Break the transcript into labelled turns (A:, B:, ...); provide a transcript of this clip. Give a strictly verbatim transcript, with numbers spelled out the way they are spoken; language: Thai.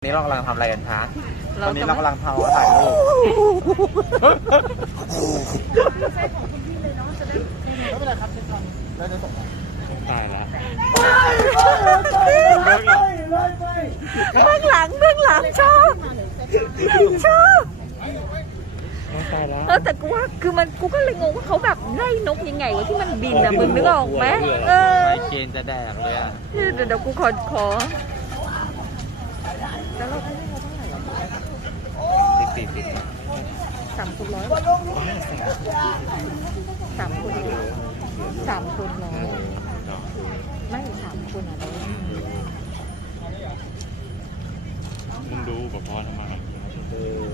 A: นี้เรากำลังทำอะไรกันคะต
B: เรา
A: อนนี้
B: จะ
A: เรากำลังทำถ่ายรูป
C: ไม่เป็นไรครับเช็คก่อนแล้วจะส่ง
A: ตายแล้ว
B: เบื้องหลังเบื้องหลังชอบชอบ
A: ตายแล้ว
B: เออแต่กูว่าคือมันกูก็เลยงงว่าเขาแบบไล่นกยังไงวะที่มันบินอ่ะมึงนึกออกไหมเออ
A: ไมเกรนจะแดกเลยอ่ะ
B: เดี๋ยวเดี๋ยวกูขอขอแล้วเราได้เราเท่าไหร่อะ
A: สิบสี่สิบ
B: สามคูณร้อยสามคูณสามคูณร้อยไม่สามคูณอะไร
A: มึงดูอุปกรณ์ทำไม
C: เออ